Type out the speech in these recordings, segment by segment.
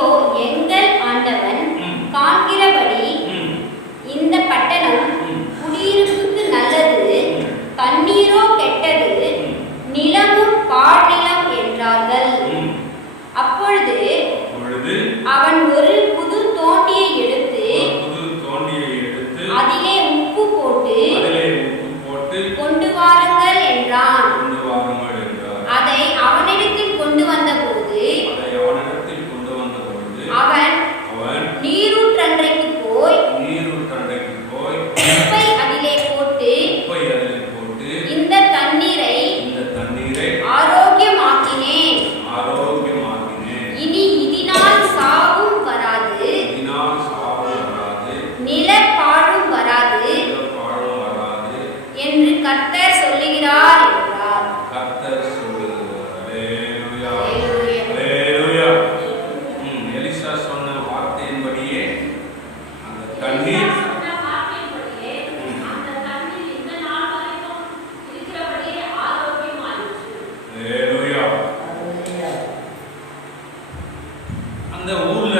இதோ எங்கள் ஆண்டவன் காண்கிறபடி இந்த பட்டணம் குடியிருப்புக்கு நல்லது, தண்ணீரோ கெட்டது, நிலமும் பாழ்நிலம் என்றார்கள். அப்பொழுது அவன் ஒரு புது தோண்டியை எடுத்து அதிலே உப்பு போட்டு கொண்டு வாருங்கள் என்றான். அதை அவனிடத்தில் கொண்டு வந்தபோது அவன் நீரூற்றண்டைக்கு போய் உப்பை அதிலே போட்டு இந்த தண்ணீரை ஆரோக்கியமாக்கினேன். இனி இதனால் சாவும் வராது, நிலப்பாழும் வராது என்று கர்த்தர் சொல்லுகிறார் என்றார். எலிசா சொன்ன வார்த்தையின்படியே அந்த தண்ணீர் அந்த ஊர்ல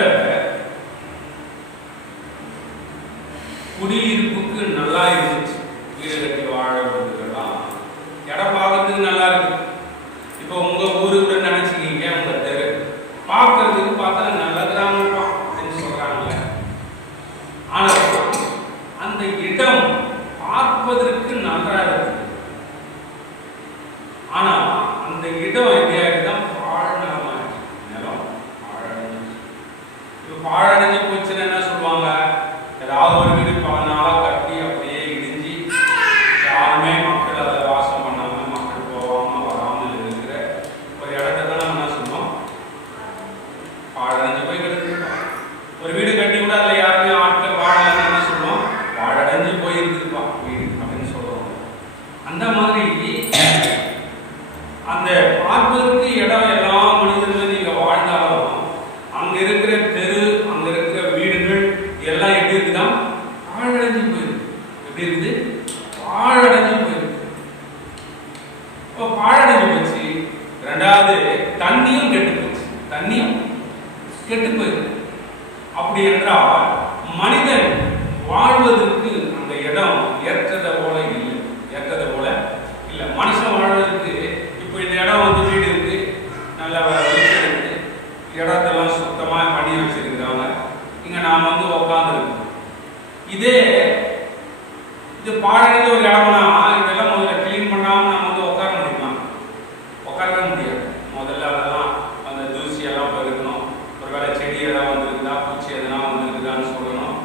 குடியிருப்புக்கு நல்லா இருந்துச்சு. வீடு கட்டி வாழறதுக்கெல்லாம் இடம் பார்க்கறதுக்கு நல்லா இருக்கு. இப்போ உங்க ஊரு கூட நினைச்சுக்கீங்க, உங்க தெரு பார்க்கறதுக்கு பார்த்தா நல்ல கிராமம் அப்படின்னு சொல்றாங்க. ஆனா அந்த இடம் பார்ப்பதற்கு நல்லா இருக்கு. ஆனா அந்த இடம் எப்படியாதான் பாழ் நிலம் பாழடைஞ்சு. இப்போ பாழடைஞ்சு போச்சுன்னா என்ன சொல்லுவாங்க? ஏதாவது ஒரு வீடு பல நாளா கட்டி அப்படியே இடிஞ்சு யாருமே மக்கள் அதை வாசம் பண்ணாம, மக்கள் போகாம வராமல் இருக்கிற ஒரு இடத்த தான் நம்ம என்ன சொல்லுவோம்? பாழடைஞ்சு போய் கிடக்குதுப்பா. ஒரு வீடு கட்டி கூட அதில் யாருமே ஆட்கள் வாழலன்னு என்ன சொல்லுவோம்? பாழடைஞ்சு போய் இருக்குதுப்பா வீடு அப்படின்னு சொல்றோம். அந்த மாதிரி அந்த பார்ப்பதற்கு இடம் எல்லா மனிதர்களும் நீங்க வாழ்ந்தாலும் அங்க இருக்கிற தெரு, அங்க இருக்கிற வீடுகள் எல்லாம் எப்படி இருக்குதான்? பாழடைஞ்சு போயிருக்கு. எப்படி இருக்குது? பாழடைஞ்சு போயிருக்கு. இப்போ பாழடைஞ்சு போச்சு. ரெண்டாவது தண்ணியும் கெட்டு போச்சு. தண்ணியும் கெட்டு போயிருக்கு. அப்படி என்றால் மனிதன் வாழ்வதற்கு அந்த இடம் ஏற்றதை போல இல்லை. ஏற்றதை போல இல்லை. மனுஷன் வாழ்வதற்கு இப்போ இந்த இடம் வந்து வீடு இருக்கு, நல்ல வெளிச்சம் இருக்குது, இடத்தெல்லாம் சுத்தமாக பண்ணி வச்சிருக்கிறாங்க. இங்க நாம் வந்து உட்காந்துருக்கோம். இது பாழடைஞ்ச ஒரு இடம்னா இதெல்லாம் முதல்ல கிளீன் பண்ணாம நம்ம வந்து உட்கார முடியுமா? உட்காரவே முடியாது. முதல்ல அதெல்லாம் அந்த தூசி எல்லாம் பெருக்கணும். ஒருவேளை செடி எதாவது வந்துருக்குதா, பூச்சி எதனா வந்துருக்குதான்னு சொல்லணும்.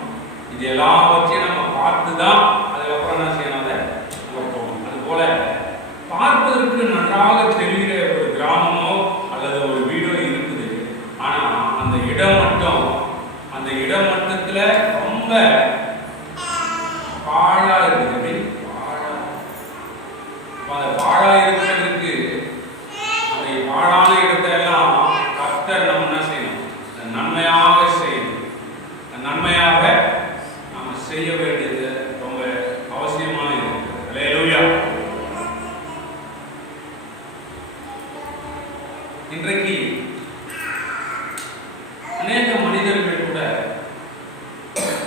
இது எல்லாம் வச்சு நம்ம பார்த்து தான் அதுக்கப்புறம் என்ன செய்யணும்? அதை போகணும். அது போல பார்ப்பதற்கு நன்றாக தெரிகிற ஒரு கிராமமோ அல்லது ஒரு வீடோ இருக்குது. ஆனா அந்த இடம் மட்டும், அந்த இடம் மட்டத்துல ரொம்ப பாழா இருக்குது. அந்த பாழா இருக்கிறதுக்கு அந்த பாழான இடத்தை எல்லாம் கர்த்தர் நம்ம என்ன செய்யணும்? நன்மையாக செய்யணும். நன்மையாக நாம் செய்ய வேண்டியது ரொம்ப அவசியமான இருக்கு. அல்லேலூயா. இன்றைக்கு அநேக மனிதர்கள் கூட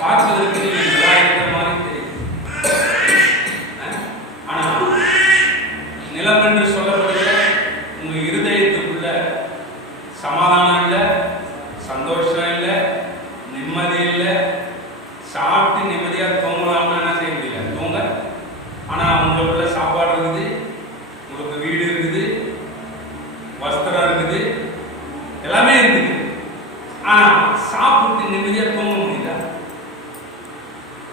பார்ப்பதற்கு நல்லா இருக்கிற மாதிரி தெரியும். ஆனா நிலம் என்று சொல்லப்படுகிற உங்க இருதயத்துக்குள்ள சமாதானம் இல்லை, சந்தோஷம் இல்லை, நிம்மதி இல்லை. சாப்பிட்டு நிம்மதியா தூங்கலாம்னு என்ன செய்ய முடியல, தூங்க. ஆனா உங்களுக்குள்ள சாப்பாடு இருக்குது, உங்களுக்கு வீடு இருக்குது, வஸ்திரம் இருக்குது, எல்லாமே இருக்குது. ஆனா சாப்பிட்டு நிம்மதியா தூங்க முடியல,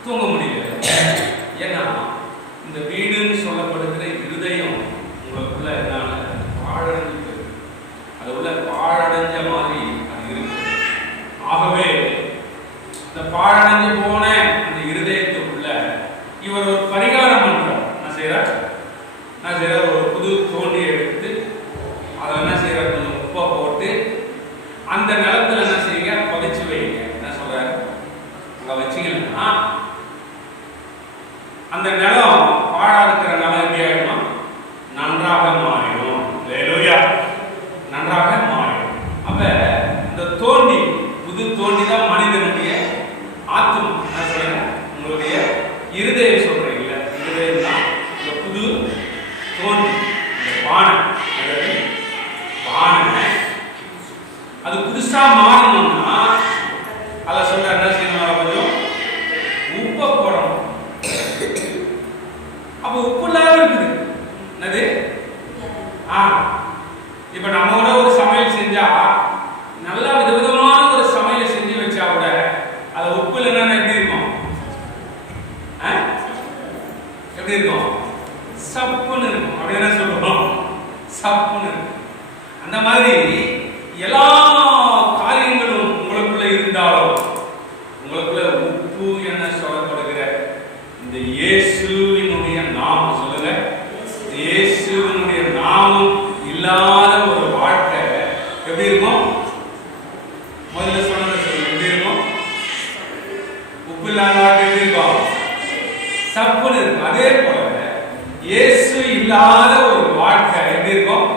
தூங்க முடியல. ஏன்னா இந்த வீடுன்னு சொல்லப்படுகிற இருதயம் உங்களுக்குள்ள என்ன பாழடைஞ்சு போயிருக்கு. அது உள்ள பாழடைஞ்ச மாதிரி அது இருக்கு. ஆகவே இந்த பாழடைஞ்சு போன அந்த இருதயத்துக்குள்ள இவர் ஒரு பரிகாரம் பண்றார். என்ன செய்யறார்? ஒரு புது தோண்டியை எடுத்து அதில் என்ன செய்யறார்? கொஞ்சம் உப்பை போட்டு அந்த நிலத்துல என்ன செய்யுங்க? புதைச்சு வைங்க. என்ன சொல்றாரு? அங்க வச்சீங்கன்னா அந்த நிலம் பாழா இருக்கிற நிலம் எப்படி ஆயிடும்? நன்றாக மாறிடும். அல்லேலூயா. நன்றாக மாறிடும். அப்ப இந்த தோண்டி பானை. அது புதுசா மாறணும்னா அத சொல்ற என்ன செய்யணும், கொஞ்சம் உப்பை போடணும். அப்ப உப்பு இல்லாம இருக்குது என்னது. இப்ப நம்ம கூட ஒரு சமையல் செஞ்சா நல்லா விதவிதமான ஒரு சமையலை செஞ்சு வச்சா கூட அது உப்பு இல்லைன்னா எப்படி இருக்கும், எப்படி இருக்கும், சப்புன்னு இருக்கும். அப்படி என்ன சொல்லுவோம், சப்புன்னு இருக்கும். அந்த மாதிரி எல்லா காரியங்களும் உங்களுக்குள்ள இருந்தாலும் உங்களுக்குள்ள உப்பு என்ன சொல்லப்படுகிற இந்த இயேசுவினுடைய நாமம், சொல்லுங்க, இயேசுவினுடைய நாமம் இல்லாத ஒரு வாழ்க்கை எப்படி இருக்கும், முதல்ல சொன்னதை சொல்லுங்க, எப்படி இருக்கும், உப்பு இல்லாத வாழ்க்கை எப்படி இருக்கும், சப்புன்னு இருக்கும். அதே போல இயேசு இல்லாத ஒரு வாழ்க்கை எப்படி இருக்கும்,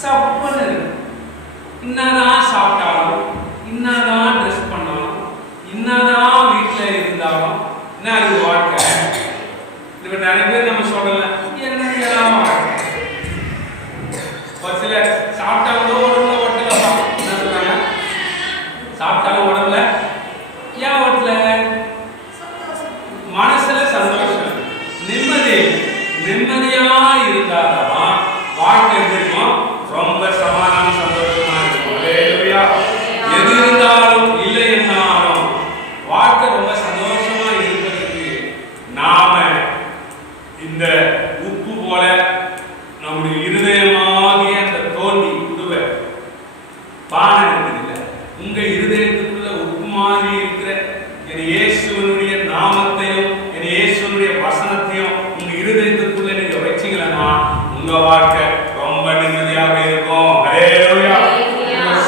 சப்புன்னு இருக்கும். என்னதான் சாப்பிட்டாலும், என்னதான் ட்ரெஸ் பண்ணாலும், என்னதான் வீட்டுல இருந்தாலும் என்ன அது வாழ்க்கை. இப்ப நிறைய பேர் நம்ம சொல்லல என்னையெல்லாம் வாழ்க்கை. ஒரு சிலர் சாப்பிட்டாலும் உடம்புல ஒட்டல, என்ன சொல்றாங்க, சாப்பிட்டாலும் உடம்புல ஏன் ஒட்டல, மனசுல சந்தோஷம் நிம்மதியா இருந்தாதான் வாழ்க்கை எப்படி இருக்கும், ரொம்ப சமாதான சந்தோஷமா இருக்கும். அல்லேலூயா. எது இருந்தாலும் இல்லை என்னாலும் வாழ்க்கை ரொம்ப சந்தோஷமா இருப்பதற்கு நாம இந்த உப்பு போல நம்முடைய இருதயமாகிய அந்த தோண்டி குடுவை பானை இருக்குதுல்ல, உங்க இருதயத்துக்குள்ள உப்பு மாதிரி இருக்கிற என் இயேசுவனுடைய நாமத்தையும் என் இயேசுவனுடைய வசனத்தையும் உங்க இருதயத்துக்குள்ள நீங்க வச்சீங்கன்னா உங்க வாழ்க்கை ரொம்ப நிம்மதியாக இருக்கும். அல்லேலூயா.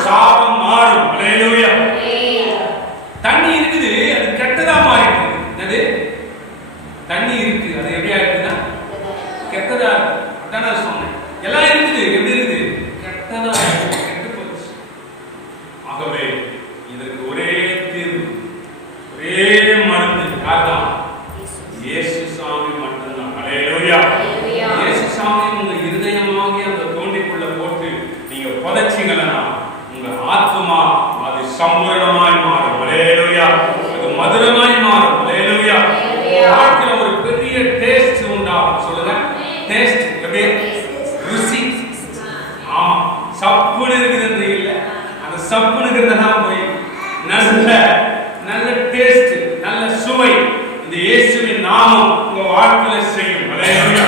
சாபம் மாறும். அல்லேலூயா. தண்ணி இருக்குது, அது கெட்டதா மாறிட்டு. என்னது, தண்ணி இருக்கு, அது எப்படி ஆயிடுதுன்னா கெட்டதா. அதான் நான் சொன்னேன், எல்லாம் இருக்குது, எப்படி இருக்குது, கெட்டதா கெட்டு போச்சு. ஆகவே இதற்கு ஒரே தீர்வு, ஒரே மருந்து யார்தான், இயேசு சாமி மட்டும்தான். அல்லேலூயா. இயேசு சாமி உங்க இருதயமாகி அந்த தோண்டிக்குள்ள போட்டு நீங்க புதைச்சிங்கன்னா உங்க ஆத்மா அது சம்பூரணமாய் மாறும். அல்லேலூயா. அது மதுரமாய் மாறும். அல்லேலூயா. வாழ்க்கையில ஒரு பெரிய டேஸ்ட் உண்டாகும். சொல்லுங்க, டேஸ்ட். எப்படி, ருசி. ஆமா, சப்புன்னு இருக்குது இல்ல, அந்த சப்புன்னு இருக்கிறதெல்லாம் போய் நல்ல நல்ல டேஸ்ட், நல்ல சுவை இந்த இயேசுவின் நாமம் உங்க வாழ்க்கையில செய்யும். அல்லேலூயா.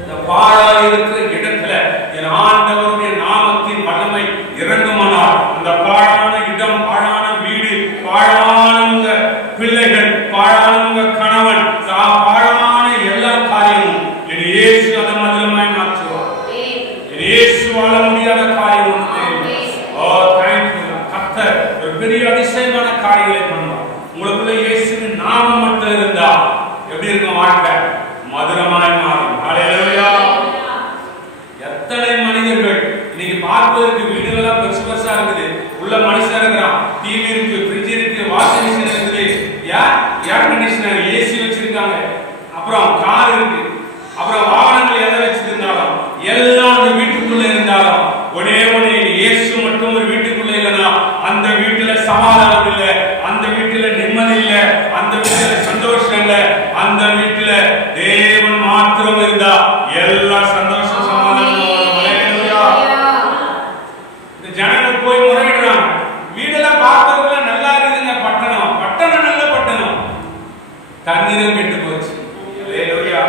இந்த பாழா இருக்கிற இடத்துல என் ஆண்டவருடைய நாமத்தின் வல்லமை இறங்குமானால் அந்த பாழான இடம், பாழான வீடு, பாழான உங்க பிள்ளைகள், பாழான உங்க கணவன், பாழான எல்லா காரியமும் என் இயேசு அதை மதுரமாய் மாற்றுவார். என் இயேசு வாழ முடியாத காரியம் கர்த்தர் ஒரு பெரிய அதிசயமான காரியங்களை பண்ணுவார். உங்களுக்குள்ள இயேசுவின் நாமம் மட்டும் இருந்தா எப்படி இருக்கும், வாழ்க்கை மதுரமாய் மாறும். அல்லேலூயா. எத்தனை மனிதர்கள் இன்னைக்கு பார்ப்பதற்கு வீடுகளா பெருசு பெருசா இருக்குது, உள்ள மனுஷன் இருக்கிறான், டிவி இருக்கு, ஃப்ரிட்ஜ் இருக்கு, வாஷிங் மிஷின் இருக்குது, ஏர் கண்டிஷனர், ஏசி வச்சிருக்காங்க, அப்புறம் கார் இருக்கு, அப்புறம் வாகனங்கள் எதை வச்சிருந்தாலும் எல்லாம் அந்த வீட்டுக்குள்ள இருந்தாலும் ஒரே ஒரே இயேசு மட்டும் ஒரு வீட்டுக்குள்ள இல்லைன்னா அந்த வீட்டுல சமாதானம் இல்லை, அந்த வீட்டுல நிம்மதி இல்லை, அந்த வீட்டுல சந்தோஷம் இல்லை. அந்த வீட்டுல தேவன் மாத்திரம் இருந்தா எல்லா சந்தோஷம் சமாதானம் வரும். அல்லேலூயா. இந்த ஜனங்கள் போய் முறையிடுறாங்க, வீடெல்லாம் பார்க்கறதுல நல்லா இருக்குதுங்க, பட்டணம் பட்டணம் நல்ல பட்டணம், தண்ணீரும் கெட்டு போச்சு. அல்லேலூயா.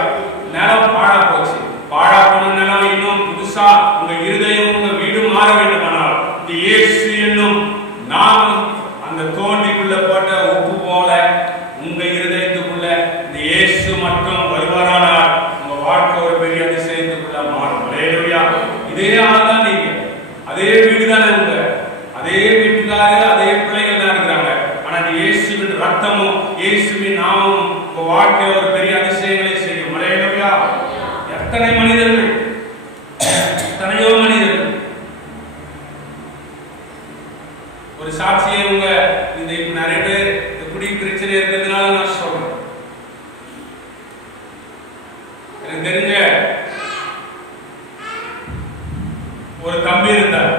நிலம் பாழா போச்சு. பாழா போன நிலம் இன்னும் புதுசா உங்க இருதயம் உங்க வீடு மாற வேண்டுமானால் இந்த இயேசு என்னும் நாமம் அந்த தோண்டிக்குள்ள போட்ட உப்பு போல உங்க இருதயத்துக்குள்ள இந்த இயேசு மட்டும் வருவாரானால் உங்க வாழ்க்கை ஒரு பெரிய அதிசயத்துக்குள்ள மாறும். அல்லேலூயா. இதே ஆள்தான் நீங்க, அதே வீடு தானே உங்க, அதே வீட்டுக்காரங்க, அதே பிள்ளைகள் தான் இருக்கிறாங்க. ஆனா இயேசுவின் ரத்தமும் இயேசுவின் நாமமும் உங்க வாழ்க்கையில ஒரு பெரிய அதிசயங்களை செய்யும். அல்லேலூயா. எத்தனை மனிதர்கள், எத்தனையோ மனிதர்கள். ஒரு சாட்சியை உங்க இந்த நிறைய பேர் குடி பிரச்சனை இருக்கிறதுனால நான் சொல்றேன். எனக்கு தெரிஞ்ச ஒரு தம்பி இருந்தார்.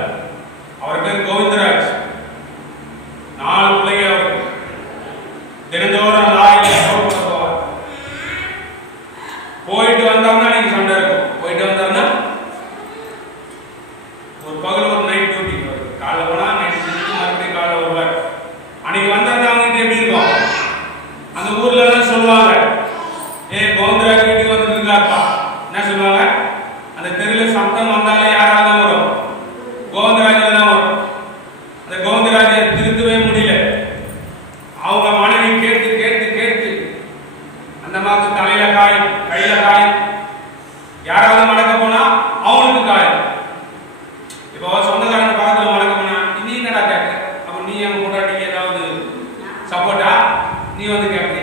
அவர் பேர் கோவிந்தராஜ். 4 பிள்ளைங்க அவருக்கு. தினந்தோறும் லாரியில போவார். போயிட்டு வந்தாங்கன்னா நீங்க சண்டை இருக்கும். போயிட்டு வந்தாருன்னா ஒரு பகல் ஒரு நைட் டியூட்டி. காலைல போனா நைட் செஞ்சுட்டு மறுபடியும் காலைல வருவார். அன்னைக்கு வந்தாருன்னா அவங்ககிட்ட எப்படி இருக்கும்? அந்த ஊர்ல எல்லாம் சொல்லுவாங்க, கோவிந்தராஜ் வீட்டுக்கு வந்துட்டு இருக்காப்பா. என்ன சொல்லுவாங்க? அந்த தெருவில் சத்தம் வந்தாலே யாரால தான் வரும்? கோவிந்தராஜில தான் வரும். அந்த கோவிந்தராஜை திருத்தவே முடியல. அவங்க மனைவி கேட்டு கேட்டு கேட்டு அந்த மாதிரி தலையில காயம், கையில காயம், யாராவது மடக்க போனா அவனுக்கு காயம். இப்போ சொந்தக்காரங்க பக்கத்துல மடக்க போனா நீ என்னடா கேட்க? அப்ப நீ அங்க போட்டாட்டிக்கு ஏதாவது சப்போர்ட்டா நீ வந்து கேட்க?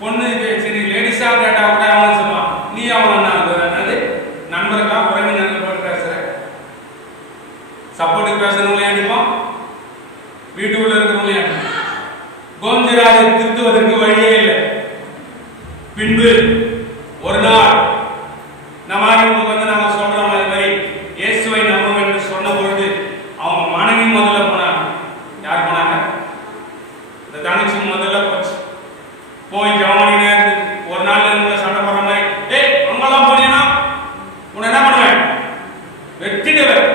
பொண்ணு சரி லேடிஸா கேட்டா கூட அவன் சொல்லுவான், நீ அவன் என்னது நண்பர்களா உறவினர்கள் போட்டு பேசுற, சப்போர்ட்டுக்கு பேசுறவங்களே அடிப்பான், வீட்டுக்குள்ள இருக்கிறவங்களே அடிப்பான். கோவிந்தராஜை திருத்துவதற்கு வழியே இல்லை. பின்பு ஒரு நாள் நம்ம உங்களுக்கு நாம சொல்ற மாதிரி இயேசுவை நம்பும் என்று சொன்ன பொழுது அவங்க மனைவி முதல்ல போனாங்க. யார் போனாங்க? இந்த தங்கச்சி முதல்ல போச்சு. போய் ஜவானி நேரத்துக்கு ஒரு நாள் உங்களை சண்டை போடுற மாதிரி, அங்கெல்லாம் போனீங்கன்னா உன்னை என்ன பண்ணுவேன்? வெட்டிடுவேன்,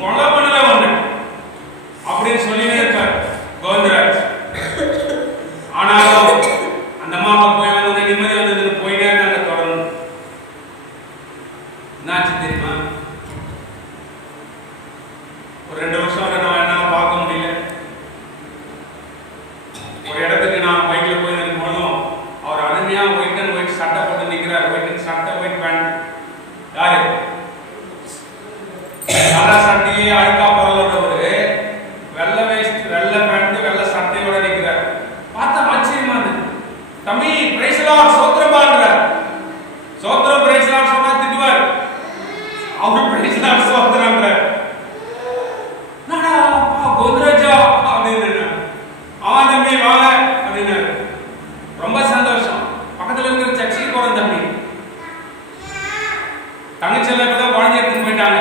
கொலை பண்ணுவேன் ஒண்ணு அப்படின்னு சொல்லினே இருப்பார் கோவிந்தராஜ். ஆனாலும் அந்த அம்மா போய் வந்து நிம்மதி வந்ததுன்னு போயிட்டே இருக்காங்க. தொடர்ந்து என்னாச்சு தெரியுமா? ஒரு 2 வருஷம் வரை நான் என்னால பார்க்க முடியல. ஒரு இடத்துக்கு நான் பைக்ல போய் நிற்கும் போதும் அவர் அருமையா ஒயிட் அண்ட் ஒயிட் சட்டை போட்டு நிற்கிறார். ஒயிட் சட்டை, ஒயிட் பேண்ட். யாரு? சாதா சட்டையே அழுக்கா பொருளோட வெள்ளை வேஸ்ட், வெள்ளை பேண்ட், வெள்ளை சட்டையோட நிற்கிறார். பார்த்தா ஆச்சரியமா இருந்தது. தம்பி பிரைஸ் லார்ட் சோத்திரம் பாடுறார். சோத்திரம் பிரைஸ் லார்ட் சொன்னா திட்டுவார். அவர் பிரைஸ் லார்ட் சோத்திரம்ன்றார். நாடா கோவிந்தராஜா அப்படின்னு அவன் தம்பி வாங்க அப்படின்னு ரொம்ப சந்தோஷம். பக்கத்துல இருக்கிற சர்ச்சுக்கு போற தம்பி. தங்கச்சி எல்லாம் இப்பதான் குழந்தை எடுத்துட்டு போயிட்டாங்க.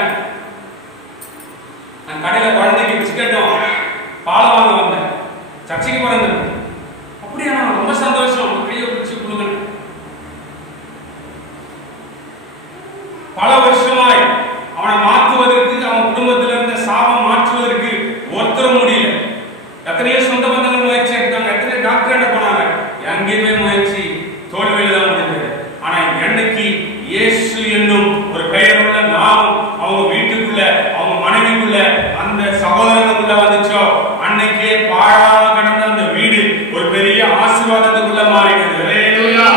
நான் கடையில குழந்தைக்கு பிஸ்கட்டும் பால் வாங்க வந்தேன். சர்ச்சுக்கு போறேன் தம்பி. அப்படியா? ரொம்ப சந்தோஷம். கையை பிடிச்சு கொடுங்க. பல வருஷமாய் அவனை மாற்றுவதற்கு, அவன் குடும்பத்தில் இருந்த சாபம் மாற்றுவதற்கு ஒருத்தரும் முடியல. எத்தனையோ சொந்த பந்தங்கள் முயற்சி எடுத்தாங்க. எத்தனை டாக்டர் போனாங்க. எங்கேயுமே முயற்சி தோல்வியில தான் முடிந்தது. ஆனா என்னைக்கு இயேசு என்னும் ஒரு பெயர் உள்ள நாமம் அவங்க வீட்டுக்குள்ள, அவங்க மனைவிக்குள்ள, அந்த சகோதரனுக்குள்ள வந்துச்சோ அன்னைக்கே பாழாக கிடந்த அந்த வீடு ஒரு பெரிய ஆசீர்வாதத்துக்குள்ள மாறினது. ஹல்லேலூயா!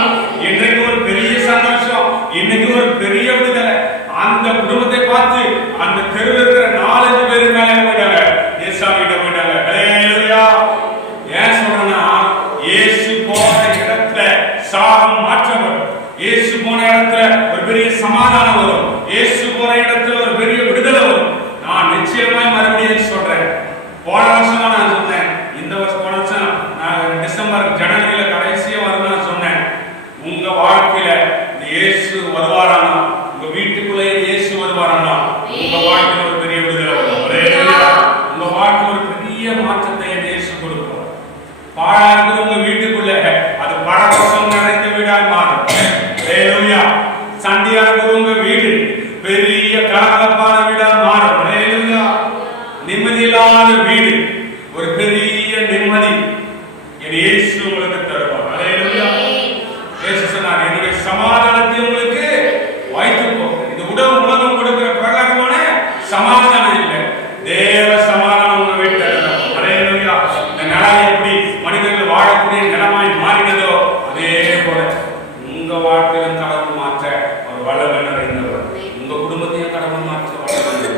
இன்னைக்கு ஒரு பெரிய சந்தோஷம், இன்னைக்கு ஒரு பெரிய விடுதலை. அந்த குடும்பத்தை பார்த்து அந்த தெருவில் இருக்கிற 4-5 பேருக்கு மேலே போயிட்டாங்க. இயேசுவை கிட்ட போயிட்டாங்க. ஹல்லேலூயா! ஏன் சொல்றேன்னா, இயேசு போன இடத்துல சாபம் மாற்றப்படும். இயேசு போன இடத்துல ஒரு பெரிய சமாதானம் வரும். இயேசு போன இடத்துல ஒரு பெரிய விடுதலை வரும். நான் நிச்சயமாய் மறுபடியும் சொல்றேன். போன வருஷமா நான் சொன்னேன், இந்த வருஷம் போன வருஷம் நான் டிசம்பர் ஜனவரியில கடைசியா வரும்னு சொன்னேன். உங்க வாழ்க்கையில இந்த இயேசு வருவாரானா, உங்க வீட்டுக்குள்ளே இயேசு வருவாரானா, உங்க வாழ்க்கையில ஒரு பெரிய விடுதலை வரும். உங்க வாழ்க்கையில ஒரு பெரிய மாற்றத்தை இயேசு கொடுப்பார். பாழா இருக்கிற உங்க வீட்டுக்குள்ள அது பரவசம் நிறைந்த வீடாய் மாறும். ஹல்லேலூயா! சண்டையா இருக்கிற உங்க வீடு பெரிய கலகலப்பான வீடா மாறும். ஹல்லேலூயா! நிம்மதியில்லாத வீடு ஒரு பெரிய நிம்மதி என் இயேசு உங்களுக்கு தருவார். ஹல்லேலூயா! இயேசு சொன்னார், என்னுடைய சமாதானத்தை உங்களுக்கு வைத்து போகிறேன். இது உலகம் கொடுக்கிற பிரகாரமான சமாதானம் இல்லை, தேவ சமாதானம் உங்க வீட்டில் இருக்கும். ஹல்லேலூயா! இந்த நிலம் எப்படி மனிதர்கள் வாழக்கூடிய நிலமாய் மாறினதோ அதே போல உங்க வாழ்க்கையிலும் கடவுள் மாற்ற ஒரு வல்லமை நிறைந்தவர். உங்க குடும்பத்தையும் கடவுள் மாற்ற வல்லமை.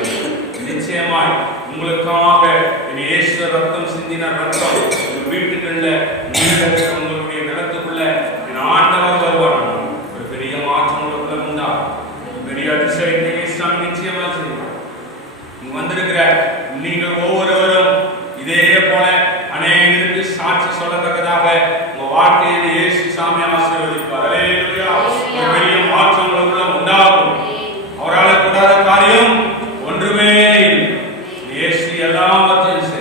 நிச்சயமாய் உங்களுக்காக இயேசு ரத்தம் சிந்தின ரத்தம் உங்க வீட்டுக்குள்ள, உங்களுடைய நிலத்துக்குள்ள ஆண்டவர் வருவார். ஒரு பெரிய மாற்றம் உங்களுக்குள்ள உண்டா? பெரிய அதிசயத்தை நிச்சயமா செய்வார். வந்திருக்கிற நீங்கள் ஒவ்வொருவரும் இதே போல அநேகருக்கு சாட்சி சொல்லத்தக்கதாக உங்க வாழ்க்கையை இயேசு சாமி ஆசீர்வதிப்பார். ஹல்லேலூயா! ஒரு பெரிய மாற்றம் உங்களுக்குள்ள உண்டாகும். அவரால் கூடாத காரியம் எல்லாவற்றையும்